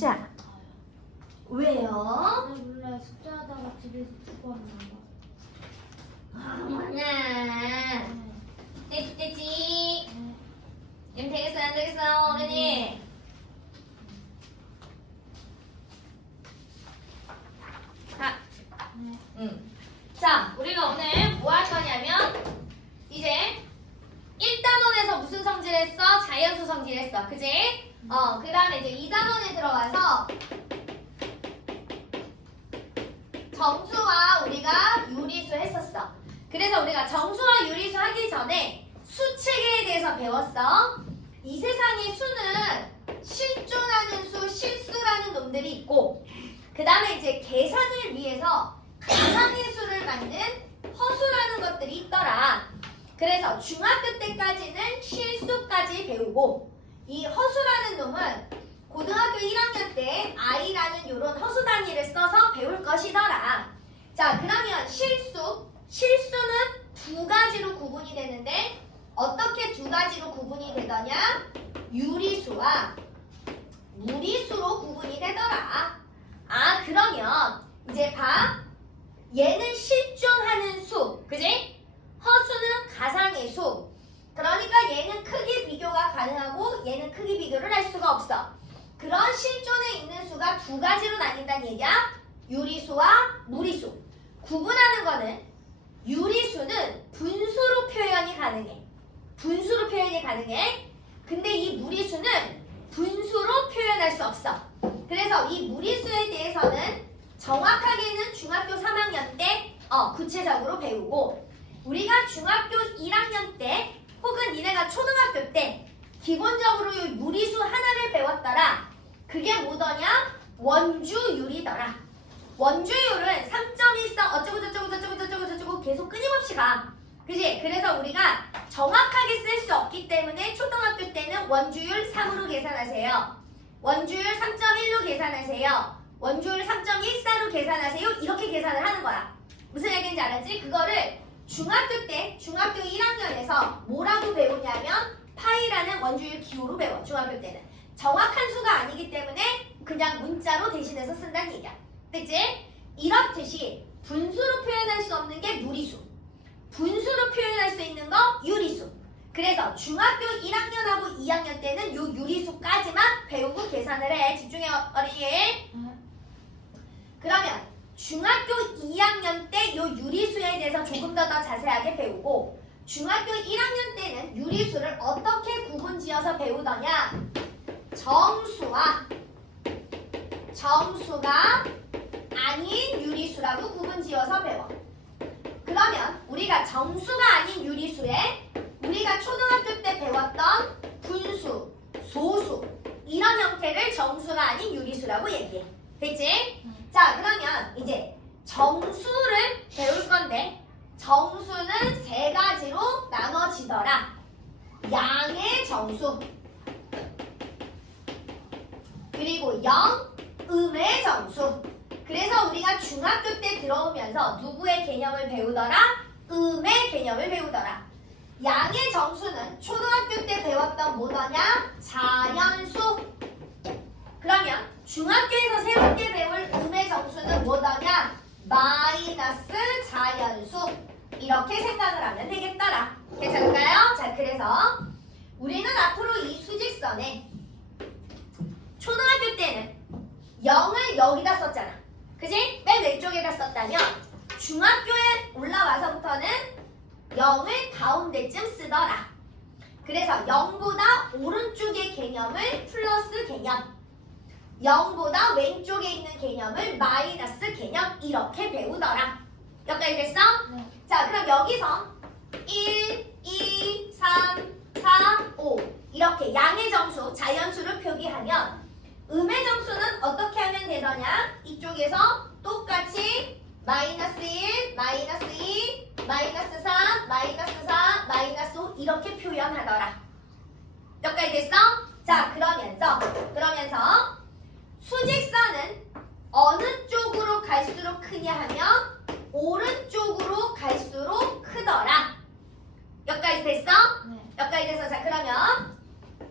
자, 왜요? 몰라 숙제하다가 집에서 죽었나 봐. 하나, 됐지? 이러면 되겠어요, 안 되겠어요, 어른이? 자, 우리가 오늘 뭐 할 거냐면 이제 1단원에서 무슨 성질 했어? 자연수 성질 했어. 그지? 그 다음에 이제 2단원에 들어가서 정수와 우리가 유리수 했었어. 그래서 우리가 정수와 유리수 하기 전에 수체계에 대해서 배웠어. 이 세상의 수는 실존하는 수, 실수라는 놈들이 있고 그 다음에 이제 계산을 위해서 가상의 수를 만든 허수라는 것들이 있더라. 그래서 중학교 때까지는 실수까지 배우고 이 허수라는 놈은 고등학교 1학년 때 I라는 이런 허수 단위를 써서 배울 것이더라. 자, 그러면 실수는 두 가지로 구분이 되는데 어떻게 두 가지로 구분이 되더냐? 유리수와 무리수로 구분이 되더라. 아, 그러면 이제 봐. 얘는 실존하는 수, 그지? 허수는 가상의 수. 그러니까 얘는 크기 비교가 가능하고 얘는 크기 비교를 할 수가 없어. 그런 실존에 있는 수가 두 가지로 나뉜다는 얘기야. 유리수와 무리수. 구분하는 거는 유리수는 분수로 표현이 가능해. 분수로 표현이 가능해. 근데 이 무리수는 분수로 표현할 수 없어. 그래서 이 무리수에 대해서는 정확하게는 중학교 3학년 때 구체적으로 배우고 우리가 중학교 1학년 때 혹은 니네가 초등학교 때 기본적으로 이 무리수 하나를 배웠더라. 그게 뭐더냐? 원주율이더라. 원주율은 3.14 어쩌고 계속 끊임없이 가. 그지? 그래서 우리가 정확하게 쓸 수 없기 때문에 초등학교 때는 원주율 3으로 계산하세요. 원주율 3.1로 계산하세요. 원주율 3.14로 계산하세요. 이렇게 계산을 하는 거야. 무슨 얘기인지 알았지? 그거를 중학교 때, 중학교 1학년에서 뭐라고 배우냐면 파이라는 원주율 기호로 배워. 중학교 때는. 정확한 수가 아니기 때문에 그냥 문자로 대신해서 쓴다는 얘기야. 됐지? 이렇듯이 분수로 표현할 수 없는 게 무리수. 분수로 표현할 수 있는 거 유리수. 그래서 중학교 1학년하고 2학년 때는 요 유리수까지만 배우고 계산을 해. 집중해, 어린이. 그러면 중학교 2학년 때 요 유리수에 대해서 조금 더 자세하게 배우고 중학교 1학년 때는 유리수를 어떻게 구분지어서 배우더냐? 정수가 아닌 유리수라고 구분지어서 배워. 그러면 우리가 정수가 아닌 유리수에 우리가 초등학교 때 배웠던 분수, 소수 이런 형태를 정수가 아닌 유리수라고 얘기해. 됐지? 자, 그러면 이제 정수를 배울 건데 정수는 세 가지로 나눠지더라. 양의 정수 그리고 음의 정수. 그래서 우리가 중학교 때 들어오면서 누구의 개념을 배우더라? 음의 개념을 배우더라. 양의 정수는 초등학교 때 배웠던 뭐더냐? 자연수. 그러면 중학교에서 새롭게 배울 음의 정수는 뭐더냐? 마이너스 자연수. 이렇게 생각을 하면 되겠더라. 괜찮을까요? 자, 그래서 우리는 앞으로 이 수직선에 초등학교 때는 0을 여기다 썼잖아. 그지? 맨 왼쪽에다 썼다면 중학교에 올라와서부터는 0을 가운데쯤 쓰더라. 그래서 0보다 오른쪽의 개념을 플러스 개념, 0보다 왼쪽에 있는 개념을 마이너스 개념 이렇게 배우더라. 여기까지 됐어? 네. 자, 그럼 여기서 1, 2, 3, 4, 5 이렇게 양의 정수, 자연수를 표기하면 음의 정수는 어떻게 하면 되더냐? 이쪽에서 똑같이 마이너스 1, 마이너스 2, 마이너스 3, 마이너스 4, 마이너스 5 이렇게 표현하더라. 여기까지 됐어? 자, 그러면서 수직선은 어느 쪽으로 갈수록 크냐 하면 오른쪽으로 갈수록 크더라. 여기까지 됐어? 네. 여기까지 됐어. 자, 그러면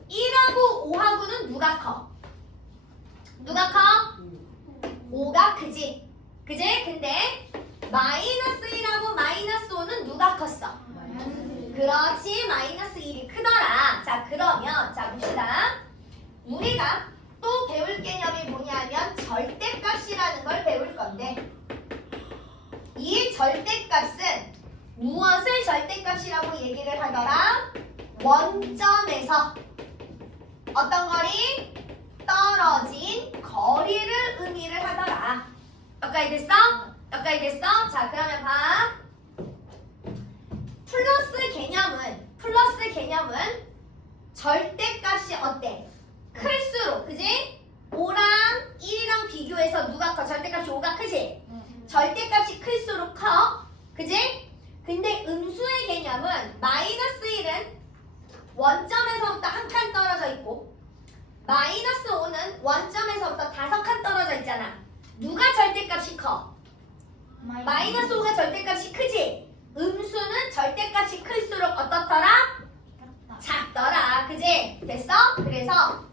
1하고 5하고는 누가 커? 누가 5가 크지? 그지? 근데 마이너스 1하고 마이너스 5는 누가 컸어? 그렇지, 마이너스 1이 크더라. 자, 그러면 자 봅시다. 우리가 또 배울 개념이 뭐냐면 절대값이라는 걸 배울 건데 이 절대값은 무엇을 절대값이라고 얘기를 하더라? 원점에서 어떤 거리? 떨어진 거리를 의미를 하더라. 여기까지 됐어? 여기까지 됐어? 자, 그러면 봐. 플러스 개념은 절대값이 어때? 클수록, 그지? 5랑 1이랑 비교해서 누가 커? 절대값이 5가 크지? 절대값이 클수록 커. 그지? 근데 음수의 개념은 마이너스 1은 원점에서부터 한 칸 떨어져 있고 마이너스 5는 원점에서부터 5칸 떨어져 있잖아. 누가 절대값이 커? 마이너스 5가 절대값이 크지? 음수는 절대값이 클수록 어떻더라? 작더라. 그지? 됐어? 그래서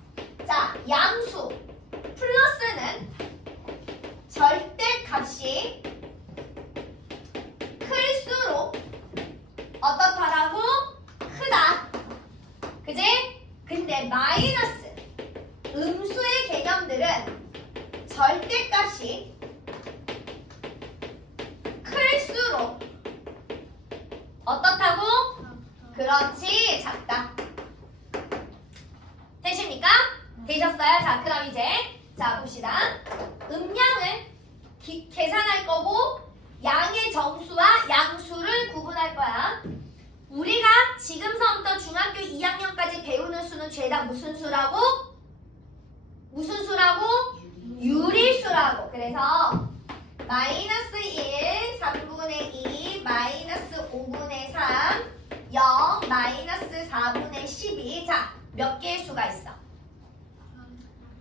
자, 양수 플러스는 절대값이 클수록 어떻더라고? 크다. 그지? 근데 마이너스 음수의 개념들은 절대값이 클수록 어떻다고? 그렇지, 작다. 되십니까? 되셨어요? 자, 그럼 이제 자 봅시다. 음량을 계산할 거고 양의 정수와 양수를 구분할 거야. 우리가 지금서부터 중학교 2학년까지 배우는 수는 죄다 무슨 수라고? 무슨 수라고? 유리수라고. 그래서 마이너스 1, 3분의 2, 마이너스 5분의 3, 0, 마이너스 4분의 12. 자, 몇 개의 수가 있어?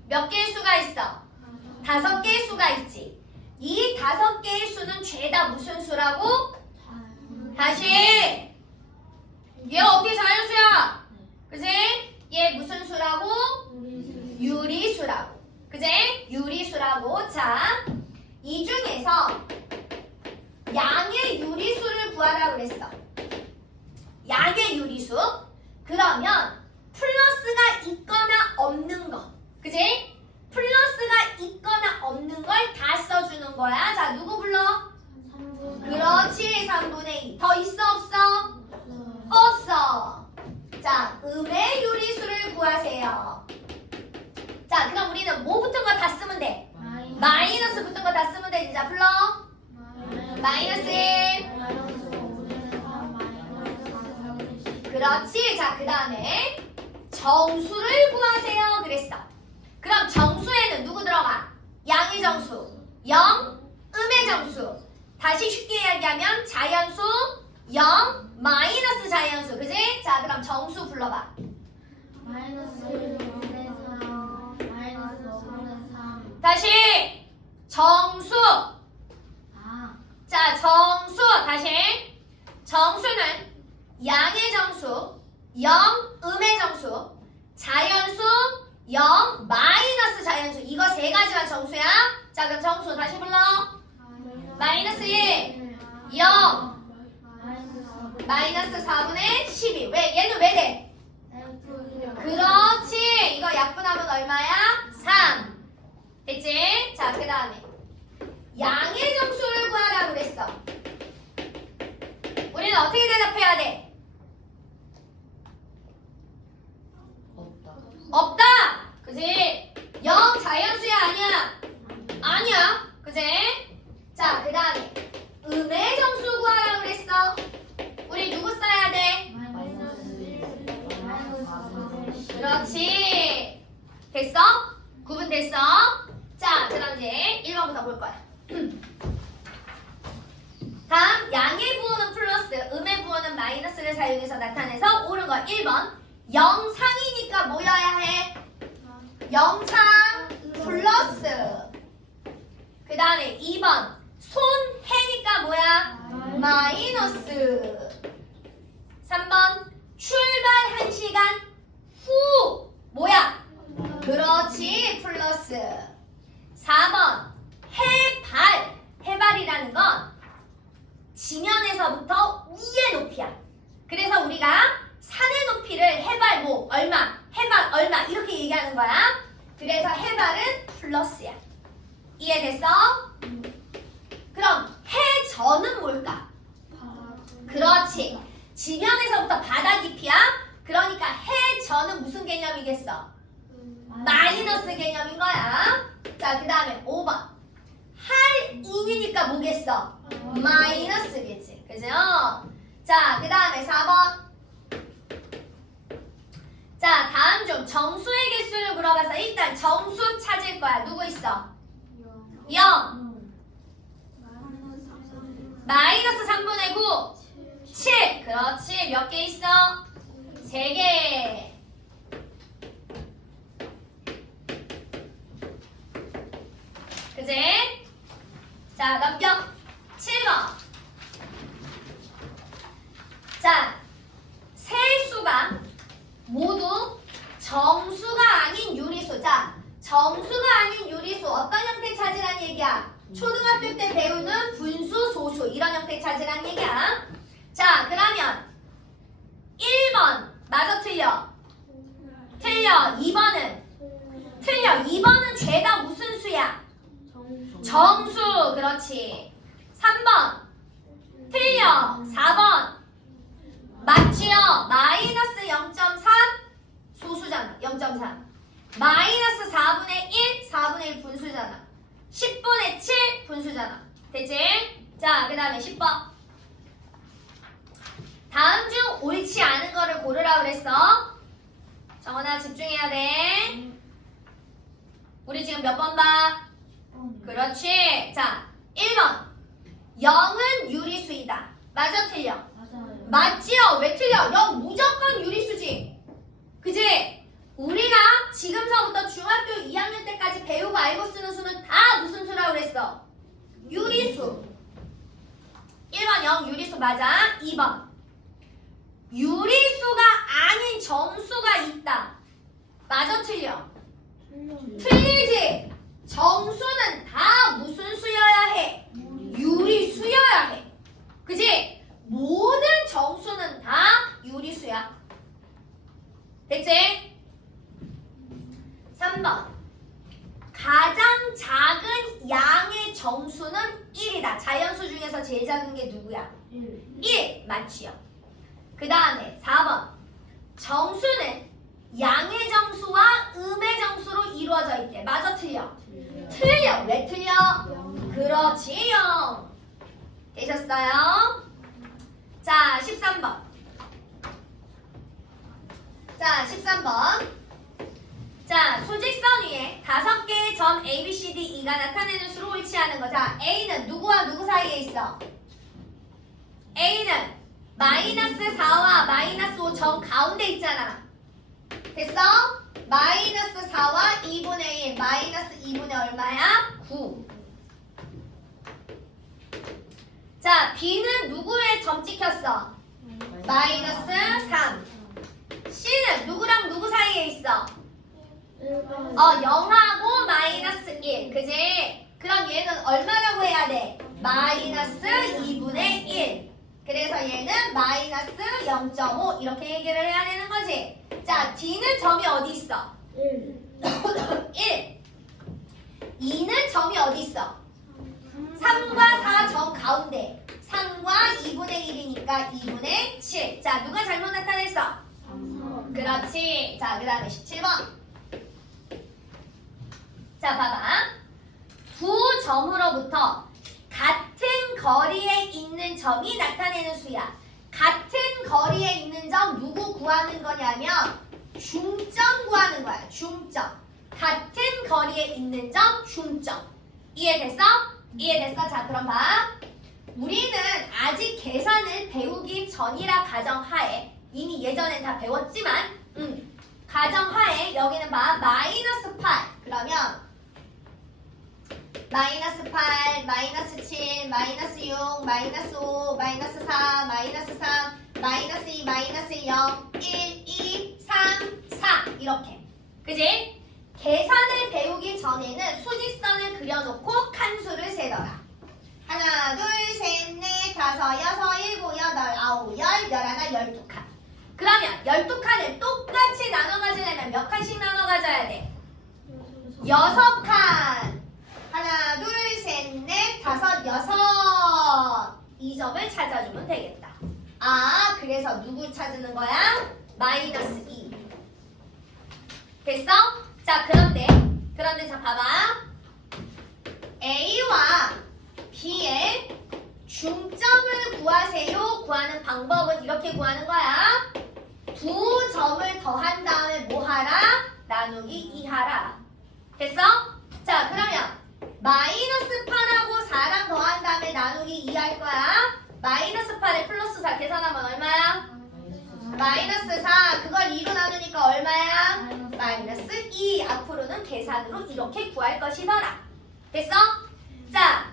몇 개의 수가 있어? 5개의 수가 있지. 이 5개의 수는 죄다 무슨 수라고? 다시 얘 어떻게 자연수야? 그지? 얘 무슨 수라고? 유리수라고. 그지? 유리수라고. 자, 이 중에서 양의 유리수를 구하라고 그랬어. 양의 유리수. 그러면 플러스가 있거나 없는 거. 그지? 플러스가 있거나 없는 걸 다 써주는 거야. 자, 누구 불러? 그렇지, 3분의 2. 더 있어, 없어? 없어. 자, 음의 유리수를 구하세요. 자, 그럼 우리는 뭐 붙은 거 다 쓰면 돼? 마이너스 붙은 거 다 쓰면 돼. 자, 불러. 마이너스 1. 그렇지. 자, 그 다음에 정수를 구하세요. 그랬어. 그럼 정수에는 누구 들어가? 양의 정수 0, 음의 정수. 다시 쉽게 이야기하면 자연수 0, 마이너스 자연수. 그지? 자, 그럼 정수 불러봐. 마이너스 1분의 3, 마이너스 5분의 3. 다시 정수. 자, 정수. 다시 정수는 양의 정수 0, 음의 정수, 자연수 0, 마이너스 자연수. 이거 세 가지만 정수야. 자, 그럼 정수 다시 불러. 마이너스 1, 0, 마이너스 4분의 12. 왜? 얘는 왜 돼? 그렇지. 이거 약분하면 얼마야? 3. 됐지? 자, 그 다음에 양의 정수를 구하라고 그랬어. 우리는 어떻게 대답해야 돼? 없다. 그지? 0 자연수야 아니야? 아니야. 그지? 자, 그 다음에 음의 정수 구하라고 그랬어. 우리 누구 써야 돼? 그렇지. 됐어? 구분됐어? 자, 그 다음 이제 1번부터 볼 거야. 다음, 양의 부호는 플러스, 음의 부호는 마이너스를 사용해서 나타내서 옳은 거 1번. 영상이니까 뭐여야 해? 영상 플러스. 그 다음에 2번. 손해니까 뭐야? 마이너스. 3번. 출발 1시간 후. 뭐야? 그렇지. 플러스. 4번. 해발이라는 건 지면에서부터 위의 높이야. 그래서 우리가 산의 높이를 해발 뭐 얼마, 해발 얼마 이렇게 얘기하는 거야. 그래서 해발은 플러스야. 이해됐어? 그럼 해저는 뭘까? 그렇지. 지면에서부터 바다 깊이야. 그러니까 해저는 무슨 개념이겠어? 마이너스 개념인 거야. 자, 그 다음에 5번. 할인이니까 뭐겠어? 마이너스겠지. 그죠? 자, 그 다음에 4번. 자, 다음 중 정수의 개수를 물어봐서 일단 정수 찾을 거야. 누구 있어? 0. 마이너스 3분의 9. 7. 그렇지. 몇 개 있어? 3개. 그지? 자, 넘겨. 7번. 자, 세 수가 모두 정수가 아닌 유리수. 자, 정수가 아닌 유리수 어떤 형태 찾으란 얘기야? 초등학교 때 배우는 분수, 소수 이런 형태 찾으란 얘기야. 자, 그러면 1번 맞아 틀려? 틀려. 2번은? 틀려. 2번은 죄다 무슨 수야? 정수. 그렇지. 3번 틀려. 4번 맞지요? 마이너스 0.3 소수잖아. 0.3 마이너스 4분의 1 4분의 1 분수잖아. 10분의 7 분수잖아. 됐지? 자, 그 다음에 10번. 다음 중 옳지 않은 거를 고르라 그랬어. 정원아 집중해야 돼. 우리 지금 몇 번 봐? 그렇지. 자, 1번 0은 유리수이다. 맞아 틀려? 맞아요. 맞지요? 왜 틀려? 0 무조건 유리수지. 그지? 우리가 지금서부터 중학교 2학년 때까지 배우고 알고 쓰는 수는 다 무슨 수라고 그랬어? 유리수. 1번 0 유리수 맞아. 2번 유리수가 아닌 정수가 있다. 맞아 틀려? 틀리지? 정수는 다 무슨 수여야 해? 유리수여야 해. 그지? 모든 정수는 다 유리수야. 됐지? 3번 가장 작은 양의 정수는 1이다. 자연수 중에서 제일 작은 게 누구야? 1. 맞지요? 그 다음에 4번 정수는 양의 정수와 음의 정수로 이루어져 있대. 맞아 틀려? 틀려. 왜 틀려? 그렇지. 0. 되셨어요? 자, 13번. 자, 13번. 자, 수직선 위에 5개의 점 A, B, C, D, E가 나타내는 수로 옳지 않은 거. 자, A는 누구와 누구 사이에 있어? A는 마이너스 4와 마이너스 5 점 가운데 있잖아. 됐어? 마이너스 4와 2분의 1 마이너스 2분의 얼마야? 9. 자, B는 누구에 점 찍혔어? 마이너스 3. C는 누구랑 누구 사이에 있어? 0하고 마이너스 1. 그지? 그럼 얘는 얼마라고 해야 돼? 마이너스 2분의 1. 그래서 얘는 마이너스 0.5 이렇게 얘기를 해야 되는 거지. 자, D는 점이 어디 있어? 1. 2는 점이 어디 있어? 3과 4 점 가운데. 3과 2분의 1이니까 2분의 7. 자, 누가 잘못 나타냈어? 그렇지. 자, 그 다음에 17번. 자, 봐봐. 두 점으로부터 같은 거리에 있는 점이 나타내는 수야. 같은 거리에 있는 점 누구 구하는 거냐면 중점 구하는 거야. 중점. 같은 거리에 있는 점 중점. 이해됐어? 이해됐어? 자, 그럼 봐. 우리는 아직 계산을 배우기 전이라 가정하에 이미 예전엔 다 배웠지만 가정하에 여기는 봐. 마이너스 8. 그러면 마이너스 8, 마이너스 7, 마이너스 6, 마이너스 5, 마이너스 4, 마이너스 3, 마이너스 2, 마이너스 0, 1, 2, 3, 4 이렇게. 그지? 계산을 배우기 전에는 수직선을 그려놓고 칸수 12칸. 그러면 12칸을 똑같이 나눠 가지려면 몇 칸씩 나눠 가져야 돼? 6칸. 하나, 둘, 셋, 넷, 다섯, 여섯. 이 점을 찾아주면 되겠다. 아, 그래서 누구 찾는 거야? 마이너스 2. 됐어? 자, 그런데 자, 봐봐. A와 B의 중점을 구하세요. 구하는 방법은 이렇게 구하는 거야. 두 점을 더한 다음에 뭐 하라? 나누기 2 하라. 됐어? 자, 그러면 마이너스 8하고 4랑 더한 다음에 나누기 2 할 거야. 마이너스 8에 플러스 4 계산하면 얼마야? 마이너스 4. 그걸 2로 나누니까 얼마야? 마이너스 2. 앞으로는 계산으로 이렇게 구할 것이더라. 됐어? 자,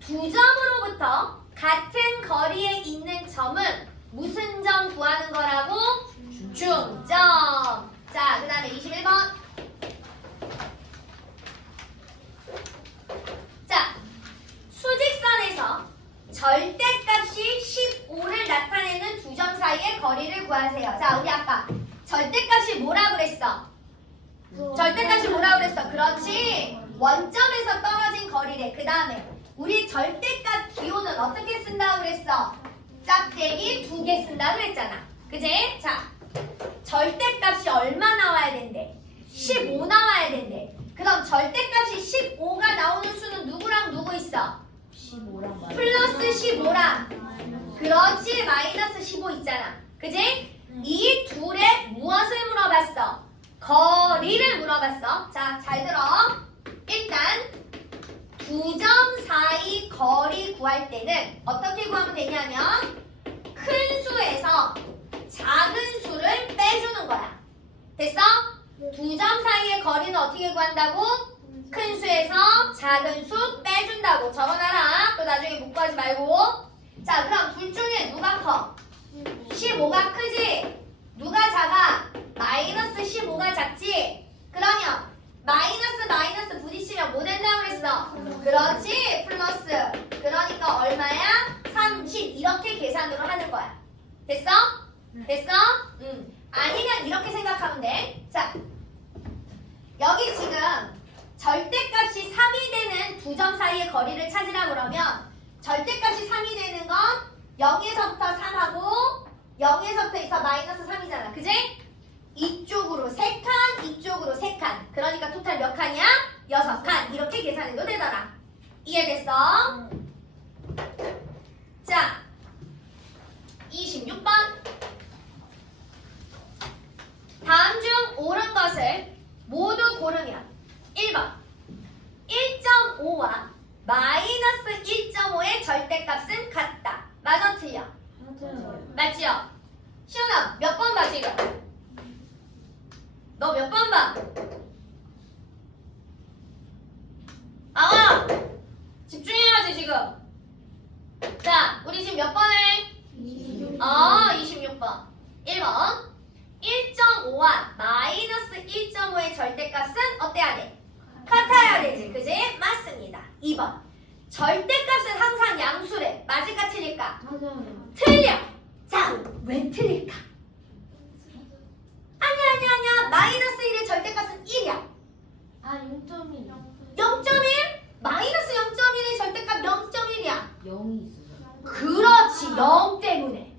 두 점으로부터 같은 거리에 있는 점은 무슨 점 구하는 거라고? 중점. 자, 그 다음에 21번. 자, 수직선에서 절대값이 15를 나타내는 두 점 사이의 거리를 구하세요. 자, 우리 아까 절대값이 뭐라고 그랬어? 절대값이 뭐라고 그랬어? 그렇지. 원점에서 떨어진 거리래. 그 다음에 우리 절대값 기호는 어떻게 쓴다고 그랬어? 짝대기 2개 쓴다고 그랬잖아. 그지? 자, 절대값이 얼마 나와야 된대? 15 나와야 된대. 그럼 절대값이 15가 나오는 수는 누구랑 누구 있어? 15랑 플러스 15랑. 그렇지. 마이너스 15 있잖아. 그지? 이 둘의 무엇을 물어봤어? 거리를 물어봤어. 자, 잘 들어. 일단 두 점 사이 거리 구할 때는 어떻게 구하면 되냐면 큰 수에서 작은 수를 빼주는 거야. 됐어? 두 점 사이의 거리는 어떻게 구한다고? 큰 수에서 작은 수 빼준다고. 적어놔라. 또 나중에 못 구하지 말고. 자, 그럼 둘 중에 누가 커? 15가 크지? 누가 작아? 마이너스 15가 작지? 그러면 마이너스 부딪히면 뭐 된다고 그랬어? 그렇지. 플러스. 그러니까 얼마야? 30. 이렇게 계산으로 하는 거야. 됐어? 됐어? 아니면 이렇게 생각하면 돼. 자, 여기 지금 절대값이 3이 되는 두 점 사이의 거리를 찾으라 그러면 절대값이 3이 되는 건 0에서부터 3하고 0에서부터 마이너스 3이잖아. 그지? 이쪽으로 3칸, 이쪽으로 3칸. 그러니까 토탈 몇 칸이야? 6칸. 이렇게 계산해도 되더라. 이해됐어? 자, 26번. 다음 중 옳은 것을 모두 고르면 1번 1.5와 마이너스 1.5의 절대값은 같다. 맞아 틀려? 맞지요? 시연아 몇 번 봐 지금? 너 몇 번 봐? 아! 집중해야지 지금. 자, 우리 지금 몇 번 해? 26번. 1번 1.5와 마이너스 1.5의 절대값은 어때야 돼? 같아야 되지. 그지? 맞습니다. 2번 절대값은 항상 양수래. 맞을까 틀릴까? 틀려. 자, 왜 틀릴까? 아니야. 마이너스 1의 절대값은 1이야. 0.1. 0.1? 마이너스 0.1의 절대값 0.1이야. 0이 있어요. 그렇지. 0 때문에.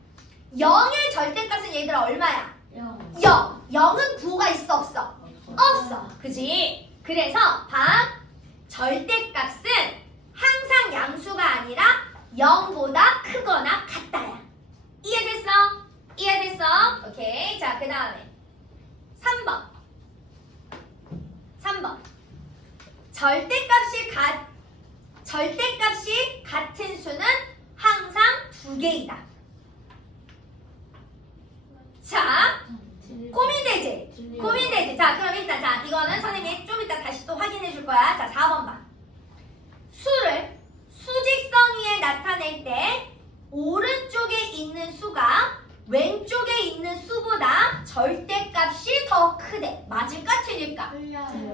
0의 절대값은 얘들아 얼마야? 0. 0은 구호가 있어 없어? 없어. 그지? 그래서 봐. 절대값은 항상 양수가 아니라 0보다 크거나 같다야. 이해됐어? 이해됐어? 오케이. 자, 그 다음에 3번. 절대값이 같은 수는 항상 2개이다. 자, 고민되지? 고민되지? 자, 그럼 일단 자, 이거는 선생님이 좀 이따 다시 또 확인해 줄 거야. 자, 4번 봐. 수를 수직선 위에 나타낼 때 오른쪽에 있는 수가 왼쪽에 있는 수보다 절대값이 더 크대. 맞을까 틀릴까?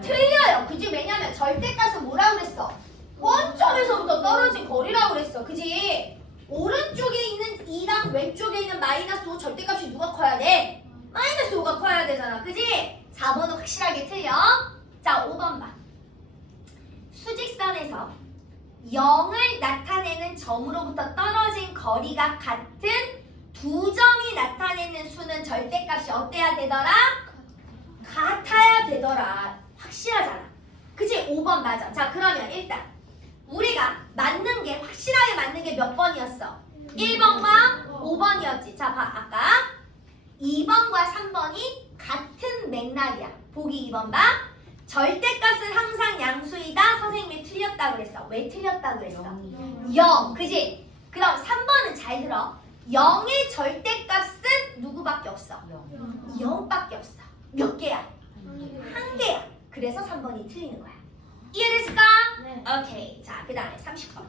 틀려요. 그지? 왜냐면 절대값은 뭐라고 그랬어? 원점에서부터 떨어진 거리라고 그랬어. 그지? 오른쪽에 있는 2랑 왼쪽에 있는 마이너스 5 4번은 확실하게 틀려. 자, 5번 봐. 수직선에서 0을 나타내는 점으로부터 떨어진 거리가 같은 두 점이 나타내는 수는 절대값이 어때야 되더라? 같아야 되더라. 확실하잖아. 그치? 5번 맞아. 자, 그러면 일단 우리가 맞는 게 확실하게 맞는 게 몇 번이었어? 1번과 5번이었지. 자, 봐. 아까 2번과 3번이 같은 맥락이야. 보기 2번 봐. 절대값은 항상 양수이다. 선생님이 틀렸다고 그랬어. 왜 틀렸다고 그랬어? 0. 그지? 그럼 3번은 잘 들어. 0의 절대값은 누구밖에 없어? 0밖에 없어. 몇 개야? 한 개야. 그래서 3번이 틀리는 거야. 이해됐을까? 네. 오케이. 자, 그 다음에 30번.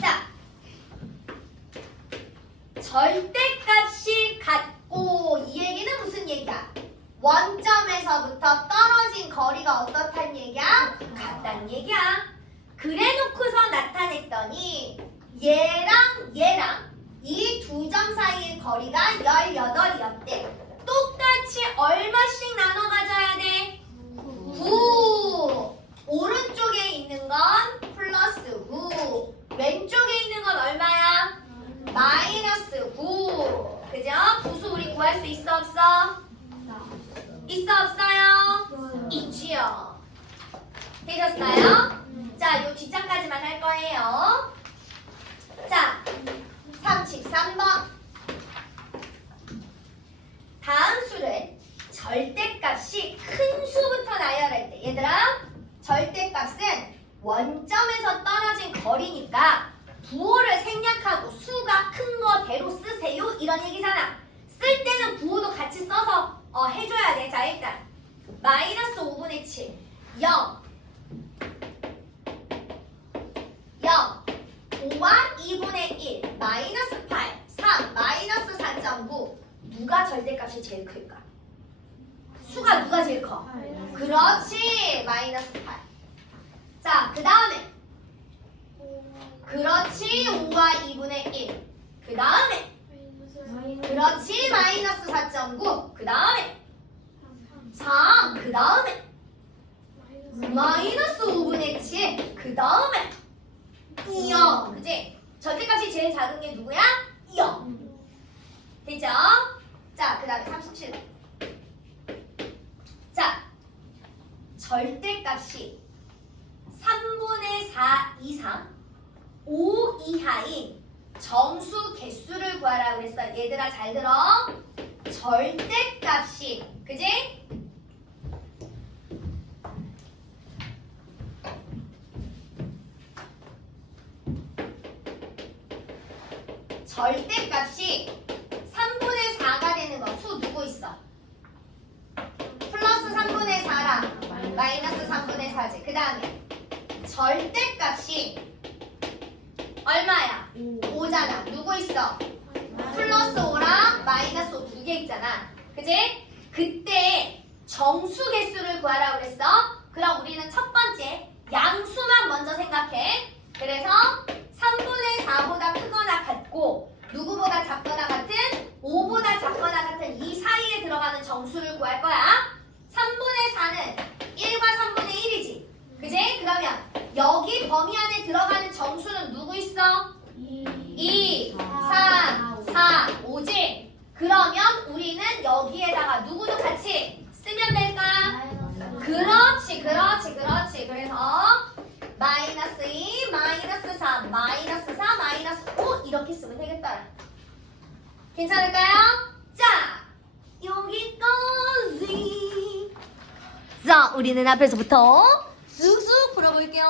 자, 절대값이 같고, 이 얘기는 무슨 얘기야? 원점에서부터 떨어진 거리가 어떻단 얘기야? 같다는 얘기야. 그래 놓고서 나타냈더니 얘랑 얘랑 이 두 점 사이의 거리가 18이었대. 똑같이 얼마씩 나눠 가져야 돼? 9. 오른쪽에 있는 건 플러스 9. 왼쪽에 있는 건 얼마야? 마이너스 9. 그죠? 부수 우리 구할 수 있어 없어? 있어 없어요? 있지요. 되셨어요? 자, 요 뒷장까지만 할 거예요. 자, 33번. 다음 수를 절대값이 큰 수부터 나열할 때, 얘들아, 절대값은 원점에서 떨어진 거리니까 부호를 생략하고 수가 큰 거대로 쓰세요. 이런 얘기잖아. 쓸 때는 부호도 같이 써서 해줘야 돼. 자, 일단 마이너스 5분의 7 0 0 5와 2분의 1 마이너스 8 3 마이너스 4.9 누가 절대값이 제일 클까? 수가 누가 제일 커? 그렇지. 마이너스 8. 자, 그 다음에 그렇지. 5와 2분의 1. 그 다음에 그렇지. 마이너스 4.9. 그 다음에 3. 그 다음에 마이너스 5분의 7. 그 다음에 0. 그치? 절대값이 제일 작은 게 누구야? 0. 되죠? 자, 그 다음에 37번. 자, 절대값이 3분의 4 이상 5 이하인 정수 개수를 구하라고 그랬어. 얘들아 잘 들어. 절대값이, 그지? 절대값이 3분의 4가 되는 거 수 누구 있어? 플러스 3분의 4랑 마이너스 3분의 4지. 그 다음에 절대값이 얼마야? 5잖아. 누구 있어? 플러스 5랑 마이너스 5 두 개 있잖아. 그지? 그때 정수 개수를 구하라고 그랬어. 그럼 우리는 첫 번째 양수만 먼저 생각해. 그래서 3분의 4보다 크거나 같고 누구보다 작거나 같은 5보다 작거나 같은 이 사이에 들어가는 정수를 구할 거야. 3분의 4는 1과 3분의 1이지. 그지? 그러면 여기 범위 안에 들어가는 정수는 누구 있어? 2, 3, 4, 5지? 그러면 우리는 여기에다가 누구도 같이 쓰면 될까? 그렇지, 그렇지, 그렇지. 그래서 마이너스 2, 마이너스 3, 마이너스 4, 마이너스 5 이렇게 쓰면 되겠다. 괜찮을까요? 자, 여기까지. 자, 우리는 앞에서부터 쑥쑥 풀어볼게요.